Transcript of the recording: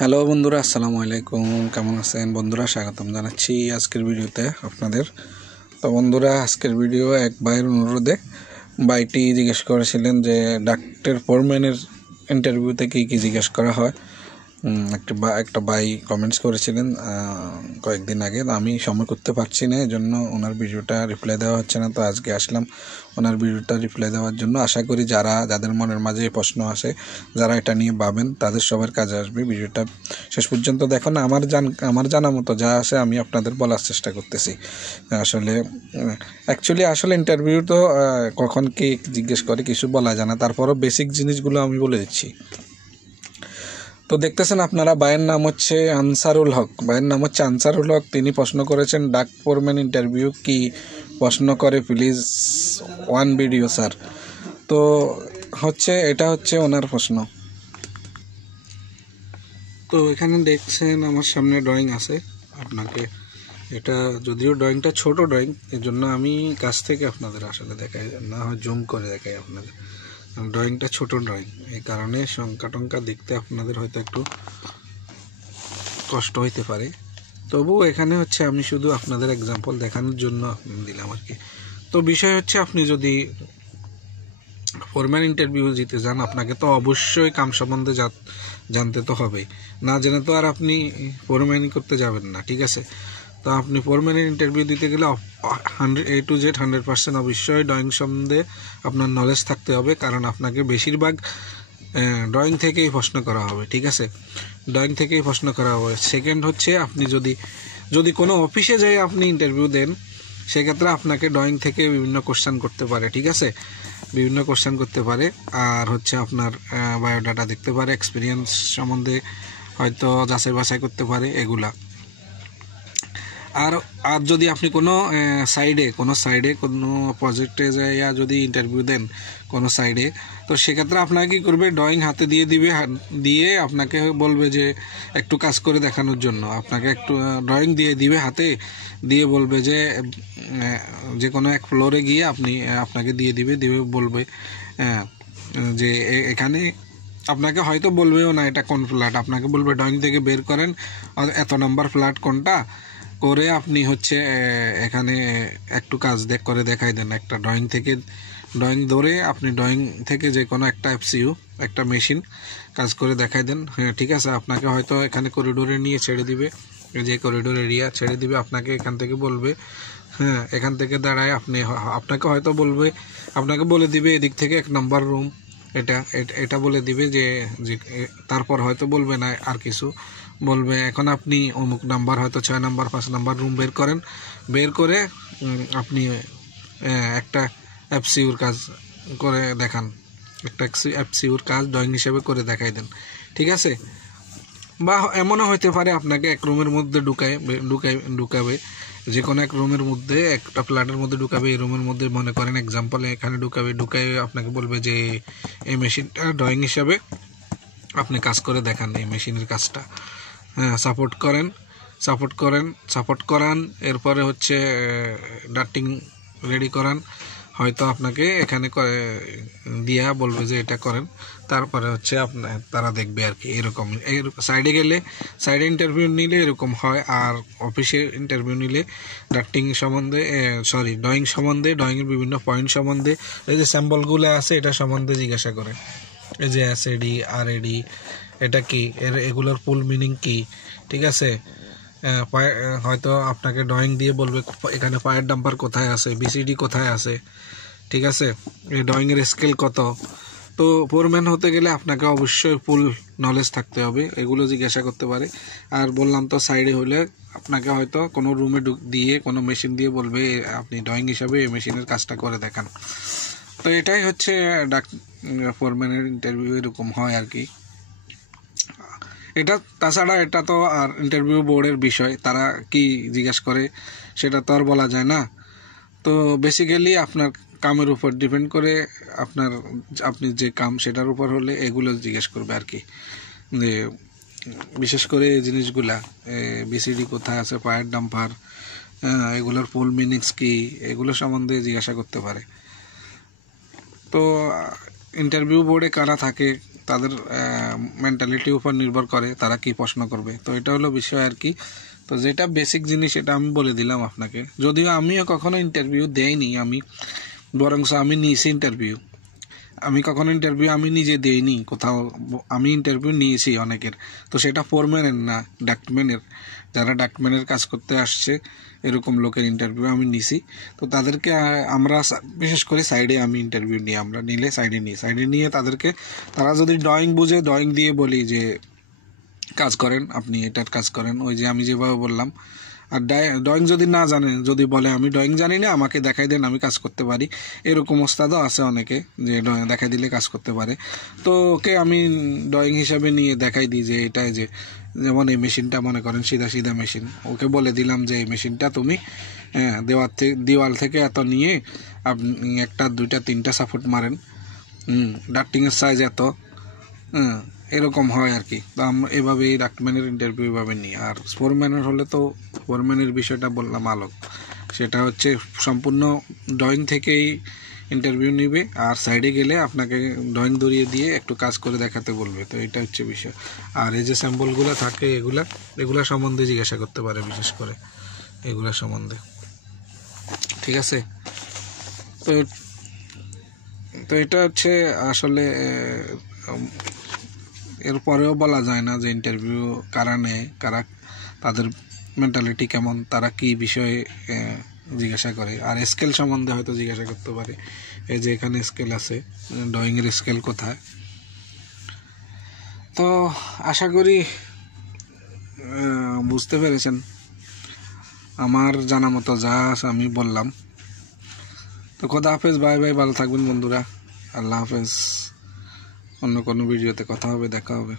Hello বন্ধুরা, আসসালামু আলাইকুম। কেমন আছেন বন্ধুরা? স্বাগতম জানাচ্ছি আজকের ভিডিওতে আপনাদের। তো বন্ধুরা, আজকের ভিডিও এক ভাইয়ের অনুরোধে ভাইটি জিজ্ঞেস করেছিলেন যে ডাক্তার ফোরম্যানের ইন্টারভিউতে কী কী জিজ্ঞেস করা হয়। একটা ভাই কমেন্টস করেছিলেন কয়েকদিন আগে। আমি সময় করতে পারছি না, এজন্য ওনার ভিডিওটা রিপ্লাই দেওয়া হচ্ছে না। তো আজকে আসলাম ওনার ভিডিওটা রিপ্লাই দেওয়ার জন্য। আশা করি যাদের মনের মাঝে এই প্রশ্ন আসে, যারা এটা নিয়ে ভাবেন, তাদের সবার কাজে আসবে। ভিডিওটা শেষ পর্যন্ত দেখুন। আমার জানা মতো যা আছে আমি আপনাদের বলার চেষ্টা করতেছি। আসলে ইন্টারভিউ তো কখন কে জিজ্ঞেস করে কিছু বলা যায় না, তারপরও বেসিক জিনিসগুলো আমি বলে দিচ্ছি। তো দেখতেছেন আপনারা, ভাইয়ের নাম হচ্ছে আনসারুল হক। তিনি প্রশ্ন করেছেন, ডাক ফোরম্যান ইন্টারভিউ কি প্রশ্ন করে প্লিজ ওয়ান ভিডিও স্যার। তো এটা হচ্ছে ওনার প্রশ্ন। তো এখানে দেখছেন আমার সামনে ড্রয়িং আছে। আপনাকে এটা যদিও ড্রয়িংটা ছোট ড্রয়িং, এর জন্য আমি কাছ থেকে আপনাদের আসলে দেখাই, না হয় জুম করে দেখাই আপনাদের। ড্রয়িংটা ছোট ড্রয়িং, এই কারণে সংখ্যা টঙ্কা দেখতে আপনাদের হয়তো একটু কষ্ট হইতে পারে। তবুও এখানে আমি শুধু আপনাদের এক্সাম্পল দেখানোর জন্য দিলাম আর কি। তো বিষয় হচ্ছে, আপনি যদি ফোরম্যান ইন্টারভিউ দিতে যান, আপনাকে তো অবশ্যই কাম সম্বন্ধে জানতে তো হবেই। না জেনে তো আর আপনি ফোরম্যানই করতে যাবেন না, ঠিক আছে? তো আপনি ফোরম্যানের ইন্টারভিউ দিতে গেলে 100% অবশ্যই ড্রয়িং সম্বন্ধে আপনার নলেজ থাকতে হবে, কারণ আপনাকে বেশিরভাগ ড্রয়িং থেকেই প্রশ্ন করা হবে, ঠিক আছে? ড্রয়িং থেকেই প্রশ্ন করা হবে। সেকেন্ড হচ্ছে, আপনি যদি কোনো অফিসে যাই আপনি ইন্টারভিউ দেন, সেক্ষেত্রে আপনাকে ড্রয়িং থেকে বিভিন্ন কোশ্চেন করতে পারে, ঠিক আছে? আর আপনার বায়োডাটা দেখতে পারে, এক্সপিরিয়েন্স সম্বন্ধে হয়তো যাচাই বাছাই করতে পারে, এগুলা। আর যদি আপনি কোনো সাইডে কোনো প্রজেক্টে যাইয়া যদি ইন্টারভিউ দেন কোনো সাইডে, তো সেক্ষেত্রে আপনাকে কী করবে, ড্রয়িং হাতে দিয়ে আপনাকে বলবে যে একটু কাজ করে দেখানোর জন্য। আপনাকে একটু ড্রয়িং দিবে হাতে, দিয়ে বলবে যে কোনো এক ফ্লোরে গিয়ে আপনাকে দিবে বলবে যে এখানে আপনাকে হয়তো বলবেও না এটা কোন ফ্ল্যাট, আপনাকে বলবে ড্রয়িং থেকে বের করেন এত নাম্বার ফ্ল্যাট কোনটা, করে আপনি এখানে একটু কাজ করে দেখাই দেন। একটা ড্রয়িং ধরে আপনি ড্রয়িং থেকে যে কোনো একটা এফসিইউ, একটা মেশিন কাজ করে দেখাই দেন। হ্যাঁ, ঠিক আছে। আপনাকে হয়তো এখানে করিডোরে নিয়ে ছেড়ে দিবে, যে করিডোর এরিয়া ছেড়ে দিবে, আপনাকে এখান থেকে বলবে, হ্যাঁ, এখান থেকে দাঁড়ায় আপনাকে হয়তো আপনাকে বলে দিবে এদিক থেকে 1 নম্বর রুম, এটা বলে দিবে যে তারপর হয়তো বলবে না আর কিছু, বলবে এখন আপনি অমুক নাম্বার, হয়তো 6 নাম্বার 5 নাম্বার রুম বের করে আপনি একটা এফসিউর কাজ করে দেখান, একটা এফসিউর কাজ ড্রয়িং হিসেবে করে দেখাই দেন, ঠিক আছে? বা এমনও হইতে পারে আপনাকে এক রুমের মধ্যে ঢুকাবে, যে কোনো এক রুমের মধ্যে, একটা ফ্ল্যাটের মধ্যে ঢুকাবে। এই রুমের মধ্যে মনে করেন এক্সাম্পল এখানে ঢুকাই আপনাকে বলবে যে এই মেশিনটা ড্রয়িং হিসাবে আপনি কাজ করে দেখান, এই মেশিনের কাজটা, হ্যাঁ, সাপোর্ট করান। এরপরে ডার্টিং রেডি করান, হয়তো আপনাকে এখানে দিয়া বলবে যে এটা করেন। তারপরে তারা দেখবে আর কি। এরকম সাইডে ইন্টারভিউ নিলে এরকম হয়। আর অফিসে ইন্টারভিউ নিলে ড্রয়িং সম্বন্ধে, ড্রয়িংয়ের বিভিন্ন পয়েন্ট সম্বন্ধে, এই যে স্যাম্পলগুলো আছে এটা সম্বন্ধে জিজ্ঞাসা করে। এই যে এসএডি, আরএডি, এটা কি, এগুলোর ফুল মিনিং কি, ঠিক আছে? হয়তো আপনাকে ড্রয়িং দিয়ে বলবে এখানে ফায়ার ডাম্পার কোথায় আছে, বিসিডি কোথায় আছে, ঠিক আছে? এই ড্রয়িংয়ের স্কেল কত। তো ফোরম্যান হতে গেলে আপনাকে অবশ্যই ফুল নলেজ থাকতে হবে, এগুলো জিজ্ঞাসা করতে পারে। আর বললাম তো, সাইডে হলে আপনাকে হয়তো কোনো রুমে দিয়ে কোনো মেশিন দিয়ে বলবে আপনি ড্রয়িং হিসাবে এই মেশিনের কাজটা করে দেখান। তো এটাই ফোরম্যানের ইন্টারভিউ, এরকম হয় আর কি। তাছাড়া এটা তো আর ইন্টারভিউ বোর্ডের বিষয়, তারা কি জিজ্ঞাসা করে সেটা তো আর বলা যায় না। তো বেসিক্যালি আপনার কামের উপর ডিপেন্ড করে, আপনি যে কাম সেটার উপর হলে এগুলো জিজ্ঞেস করবে আর কি। যে বিশেষ করে এই জিনিসগুলা, বিসিডি কোথায় আছে, ফায়ার ডাম্পার, এগুলোর ফুল মিনিংস কি, এগুলো সম্বন্ধে জিজ্ঞাসা করতে পারে। তো ইন্টারভিউ বোর্ডে কারা থাকে তাদের মেন্টালিটির উপর নির্ভর করে তারা কি প্রশ্ন করবে। তো এটা হলো বিষয় আর কি। তো যেটা বেসিক জিনিস এটা আমি বলে দিলাম আপনাকে। যদিও আমিও কখনো ইন্টারভিউ দেইনি, আমি বরঞ্চ আমি নিয়েছি ইন্টারভিউ। আমি কখনো ইন্টারভিউ আমি নিজে দিইনি কোথাও, আমি ইন্টারভিউ নিয়েছি অনেকের। তো সেটা ফোরম্যানের না, ডাক্টম্যানের, যারা ডাক্টম্যানের কাজ করতে আসছে এরকম লোকের ইন্টারভিউ আমি নিছি। তো তাদেরকে আমরা বিশেষ করে সাইডে আমি ইন্টারভিউ নিই, আমরা নিলে সাইডে নিয়ে তাদেরকে, তারা যদি ড্রয়িং বুঝে ড্রয়িং দিয়ে বলি যে কাজ করেন আপনি, এটার কাজ করেন, ওই যে আমি যেভাবে বললাম। আর ড্রয়িং যদি না জানেন, যদি বলে আমি ড্রয়িং জানি না, আমাকে দেখাই দেন আমি কাজ করতে পারি, এরকম ওস্তাদও আছে অনেকে যে দেখাই দিলে কাজ করতে পারে। তো ওকে আমি ড্রয়িং হিসাবে নিয়ে দেখাই দিই যে এটাই, যে যেমন এই মেশিনটা মনে করেন সিধা সিধা মেশিন, ওকে বলে দিলাম যে এই মেশিনটা তুমি দেওয়াল থেকে এত নিয়ে আপনি 1টা 2টা 3টা সাপোর্ট মারেন, ডাক্টিংয়ের সাইজ এত, এরকম হয় আর কি। তো আমরা এভাবেই ডাক্টম্যানের ইন্টারভিউ এভাবে নিই। আর ফোরম্যানের হলে তো ফোরম্যানের বিষয়টা বললাম আলোক, সেটা হচ্ছে সম্পূর্ণ ড্রয়িং থেকেই ইন্টারভিউ নিবে, আর সাইডে গেলে আপনাকে ড্রয়িং ধরিয়ে দিয়ে একটু কাজ করে দেখাতে বলবে। তো এটা হচ্ছে বিষয়। আর এই যে স্যাম্পলগুলো থাকে এগুলা সম্বন্ধে জিজ্ঞাসা করতে পারে, বিশেষ করে এগুলা সম্বন্ধে, ঠিক আছে। তো তো এটা হচ্ছে আসলে এরপরেও বলা যায় না যে ইন্টারভিউ কারা নেয়, কারা, তাদের মেন্টালিটি কেমন, তারা কি বিষয়ে জিজ্ঞাসা করে। আর স্কেল সম্বন্ধে হয়তো জিজ্ঞাসা করতে পারে, এই যে এখানে স্কেল আছে, ড্রয়িংয়ের স্কেল কোথায়। তো আশা করি বুঝতে পেরেছেন আমার জানা মতো যা আমি বললাম। তো খোদা হাফেজ, বাই বাই, ভালো থাকবেন বন্ধুরা, আল্লাহ হাফেজ। অন্য কোনো ভিডিওতে কথা হবে, দেখা হবে।